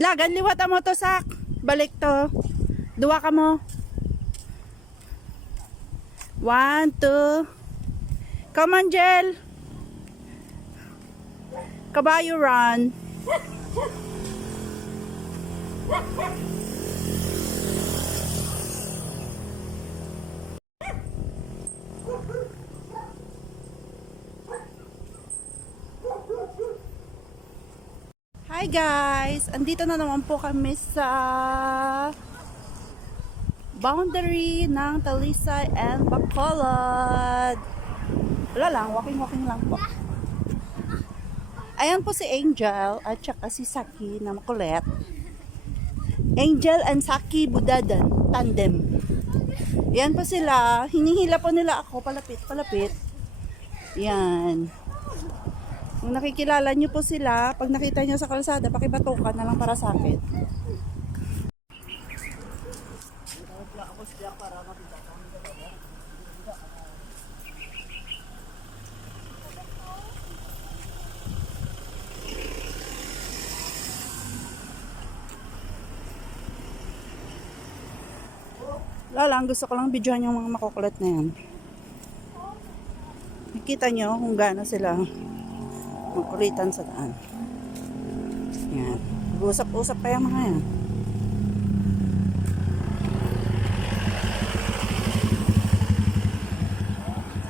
Dlagan liwat mo to sak. Balik to. Dua ka mo. 1, 2. Come on, Jel. Kabayo run. Hi guys! Andito na naman po kami sa boundary ng Talisay and Bacolod. Wala lang, walking lang po. Ayan po si Angel at saka si Saki na makulit. Angel and Saki Budadan tandem. Ayan po sila, hinihila po nila ako palapit. Yan. Kung nakikilala nyo po sila, pag nakita nyo sa kalsada, pakibatukan na lang para sa akin. Wala lang, gusto ko lang videohan yung mga makukulit na yan. Nakita nyo kung gaano sila magkulitan sa daan. Yan. Usap-usap pa yung mga yan.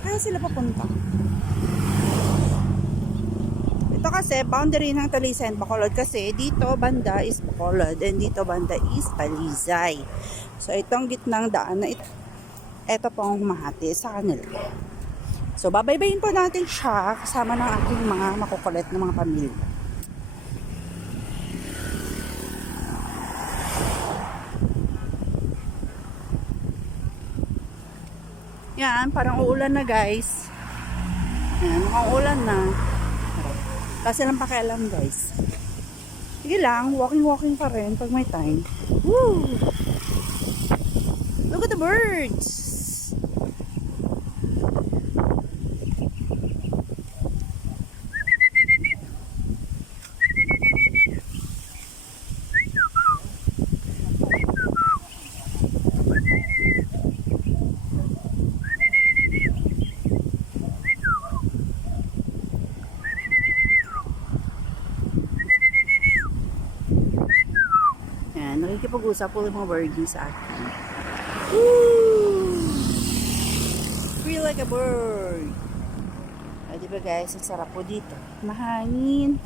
Kaya sila papunta. Ito kasi boundary ng Talisay and Bacolod kasi dito banda is Bacolod and dito banda is Talisay. So itong gitnang daan na ito po ang humahati sa kanila. So, babaybayin po natin siya kasama ng ating mga makukulit na mga pamilya. Yan, parang uulan na guys. Yan, mukhang ulan na. Kasi lang pakialam guys. Sige lang, walking pa rin pag may time. Woo! Look at the birds! Nakikipag-usap po yung mga birdies sa akin. Woo! Feel like a bird. Ay, diba guys, ang sarap po dito. Mahangin.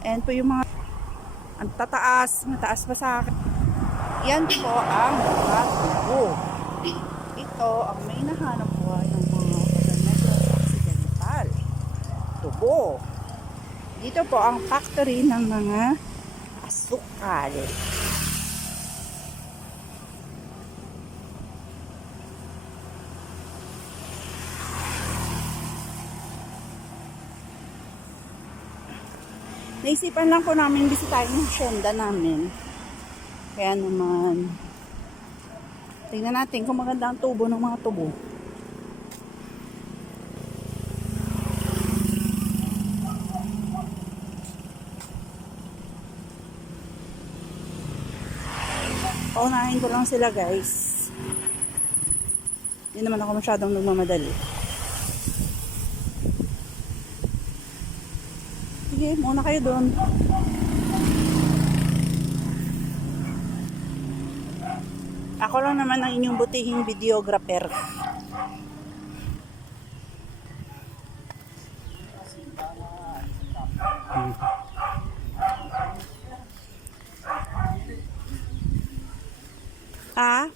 And po yung mga ang tataas, mataas pa sa akin. Yan po ang mga tubo. Ito ang may nahanap buhay ng mga Metro Occidental. Tubo. Dito po ang factory ng mga asukal. Naisipan lang po namin bisitahin yung hacienda namin. Kaya naman, tingnan natin kung maganda ang tubo ng mga tubo. Paunahin ko lang sila guys. Hindi naman ako masyadong nagmamadali. Sige, muna kayo doon. Ako lang naman ang inyong butihing videographer. Ah?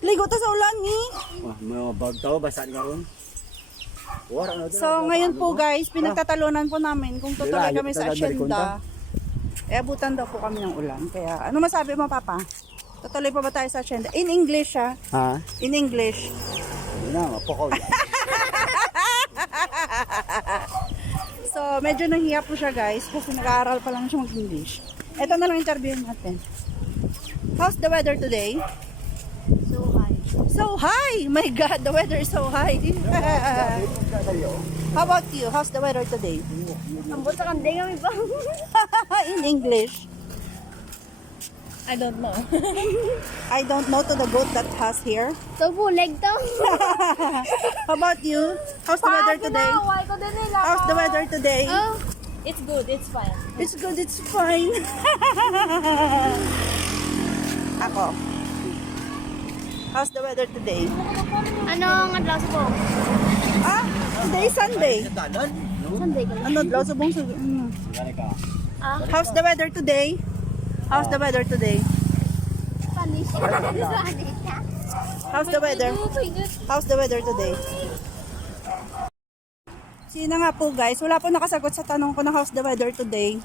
Ligo ta sa ulan ni. Mga bagtaw basa nga ron. So ngayon po guys, pinagtatalunan po namin kung tutuloy kami sa asyenda Eh, abutan daw po kami ng ulan. Kaya, ano masabi mo, Papa? Tutuloy pa ba tayo sa agenda? In English, ha? Ha? In English. Yun na, mapakaw yan. So, medyo nahiya po siya, guys. Kasi nag-aaral pa lang siya mag-English. Ito na lang interview natin. How's the weather today? So high. So high! My God, the weather is so high. How about you? How's the weather today? Ang buta kang kami ba? In English. I don't know. I don't know to the goat that has here. So bulig to. How about you? How's the weather today? Why ko din nila? How's the weather today? Oh, it's good. It's fine. It's good, it's fine. Ako. How's the weather today? Ano ang adlaw sa po? Ah, today is Sunday. Sunday ka Ano, adlaw sa buong Gani ka. How's the weather today? How's the weather today? Spanish. How's the weather? How's the weather today? Sina nga po guys, wala po nakasagot sa tanong ko na how's the weather today.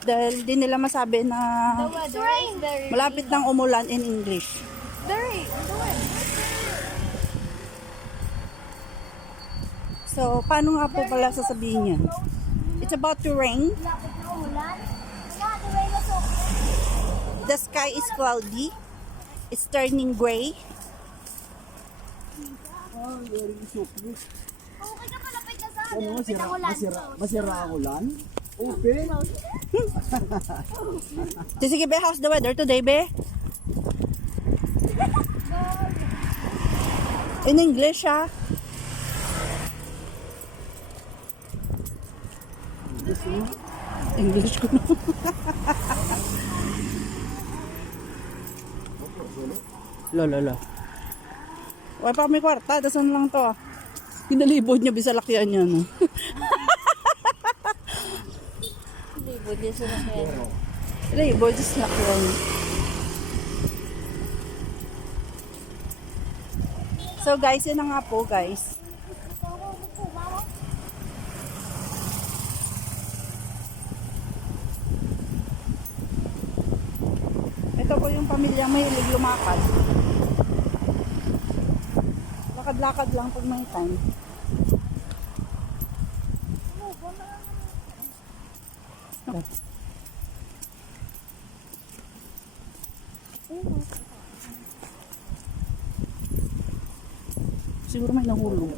Dahil di nila masabi na The weather is very malapit nang umulan in English. very good. So, paano nga po pala sasabihin yan? It's about to rain. Lapit na umulan. Wala, the rain is okay. The sky is cloudy. It's turning gray. Okay ka malapit na sa Ano, lapit masira, ang ulan. masira ang ulan? Open. Sige be, how's the weather today be? In English ah. English ko na. Lolo. Wala pa kami kwarta, dasan lang to ah. Pinalibod niya, bisalakyan niya no. Libod niya sila kaya. Labor, just not wrong. So guys, yun na nga po guys. Ito po yung pamilyang mahilig lumakad. Lakad-lakad lang pag may time. Siguro may nahulog.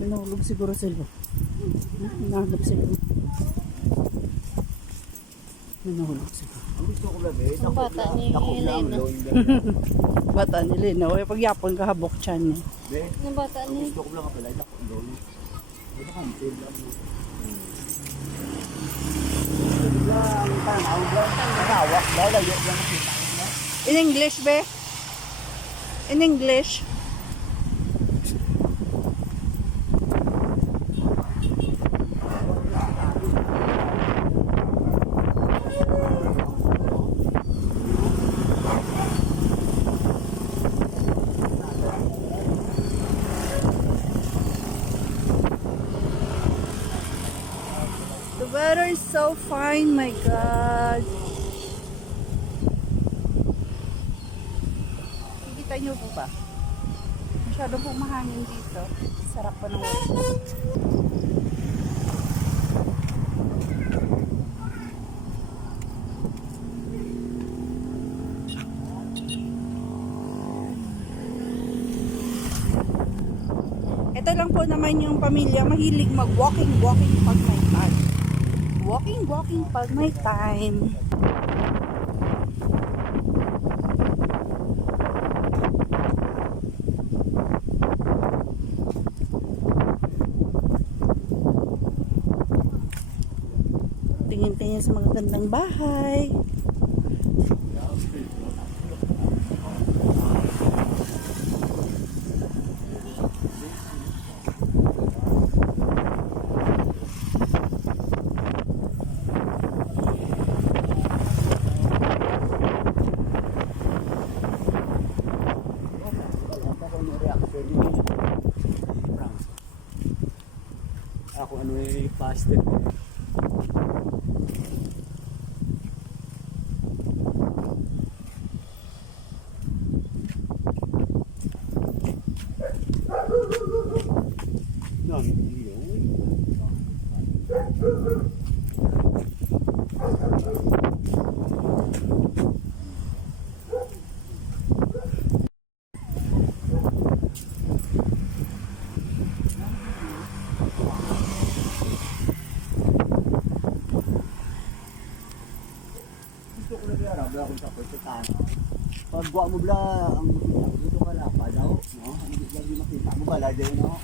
May nahulog siguro sila. Hinahanap sila. May nahulog sila. Ang gusto ko lang eh. Ang bata ni Elena. Bata ni Lena. O pagyapon kahabok tiyan niya. Be, Ang bata ang ni gusto ko lang kapalay. Ako lolo. Ito ka, until lang. Ang tanaw lang. Nakawak daw. Layo lang nakita. In English, be? In English? The weather is so fine, my God. Kikita niyo po ba? Masyado po mahangin dito. Sarap pa ng weather. Ito lang po naman yung pamilya mahilig mag-walking pag may time. Walking pag may time. Tingin-tingin sa mga gandang bahay. Ako ano eh, plastic. bla kung sa pwede tayo. Pag buwa mo bla, ang dito ka lang, padaw, no? Hindi lagi makita mo bala din, no?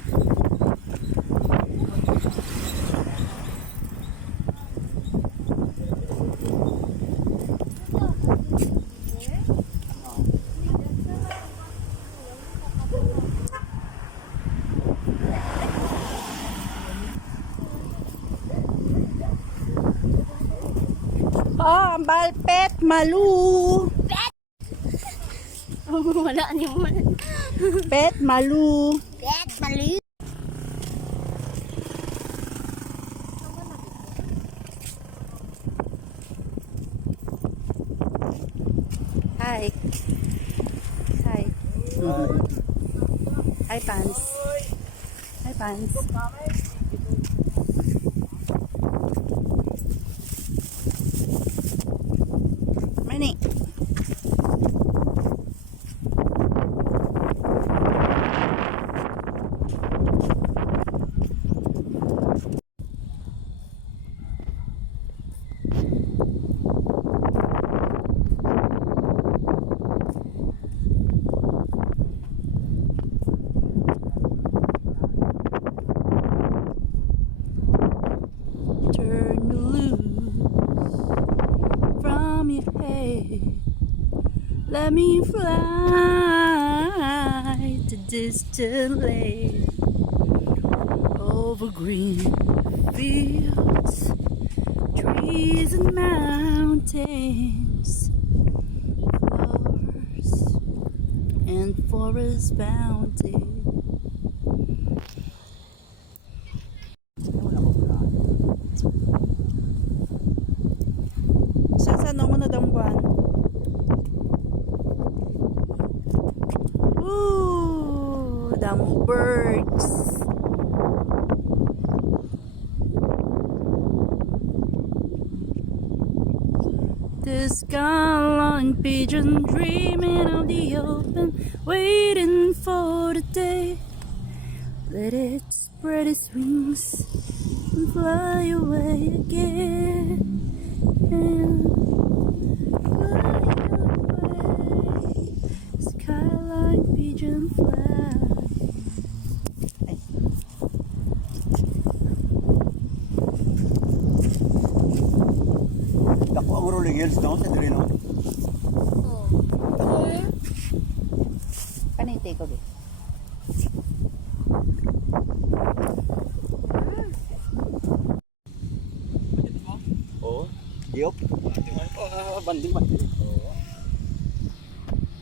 Oh, ang balpet, malu. Wala ni mo. Pet, malu. Bet, mali. Hi. Hi. Hi, Pans. Hi, Pans. Mani. Turn me loose from your head. Let me fly to distant land over green fields, trees and mountains, flowers and forest bounty. Saan mo na dambuan? Ooh, damn birds. The skyline pigeon dreaming of the open, waiting for the day. Let it spread its wings and fly away again. And fly away, skyline pigeon fly. Ay. Dako ang rolling hills, no? Sa diri, no? Panintay ko, be. Oo. Diop. Banding man.